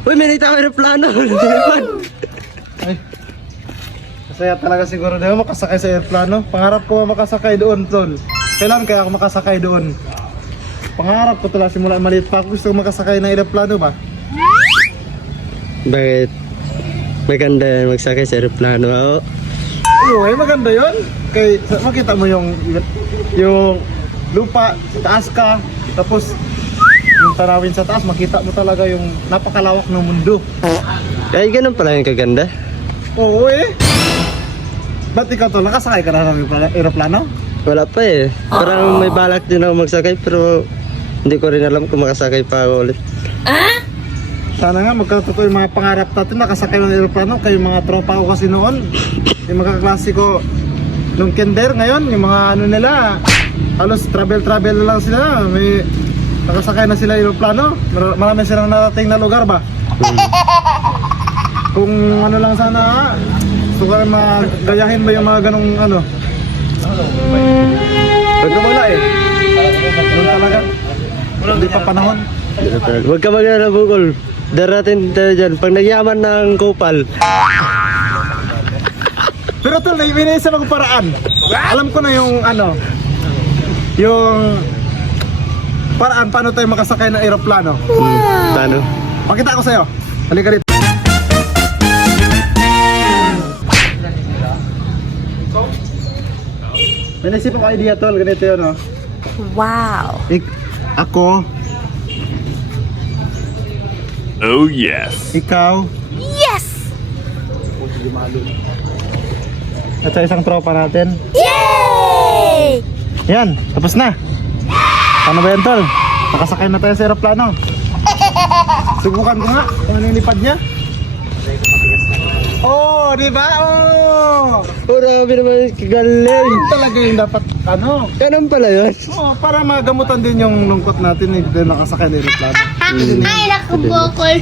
Uy, may nakita ko aeroplano. Ay. Masaya talaga siguro na makasakay sa aeroplano. Pangarap ko makasakay doon, tol. Kailan kaya ako makasakay doon? Pangarap ko talaga simula maliit pa ako gusto ko makasakay ng aeroplano ba? Bakit? Maganda yan magsakay sa aeroplano. Oo. Oo, ay maganda yun. Makita mo yung lupa, taas ka, tapos yung tanawin sa taas, makita mo talaga yung napakalawak ng mundo. Ay, ganun pala yung kaganda. Oo eh. Ba't ikaw to, nakasakay ka na ng aeroplano? Wala pa eh. Parang may balak din ako magsakay pero hindi ko rin alam kung makasakay pa ako ulit. Sana nga magkatotoo yung mga pangarap natin, nakasakay ng aeroplano. Kayo mga tropa ko kasi noon, yung mga kaklase ko nung kinder ngayon, yung mga ano nila, halos travel na lang sila. May nakasakay na sila aeroplano. Marami silang narating na lugar ba? Kung ano lang sana, gusto ko rin magayahin ba yung mga ganong ano? Huwag na wala eh. Ganun talaga. Hindi pa panahon. Huwag ka mag-alala, Bukol. Darating tayo dyan. Pag nagyaman ng kupal. Pero tol, may isa akong paraan. Alam ko na yung ano, yung paraan paano tayo makasakay ng aeroplano. Paano? Pakita ko sa'yo. Halika dito. May naisip ako idea tol, ganito yun oh. Wow. Ako, Oh yes. ikaw, Yes! at sa isang tropa natin. Yay! Yan, tapos na. Paano ba yan tol? Nakasakay na tayo sa aeroplano. Subukan ko nga kung ano yung lipad niya. Oh, di ba? Oh! Grabe naman kagaling. Talaga yung dapat ano. Ganun pala yun. Oh, para magamutan din yung lungkot natin eh, dito nakasakay ng aeroplano. Ay, naku, Bukol.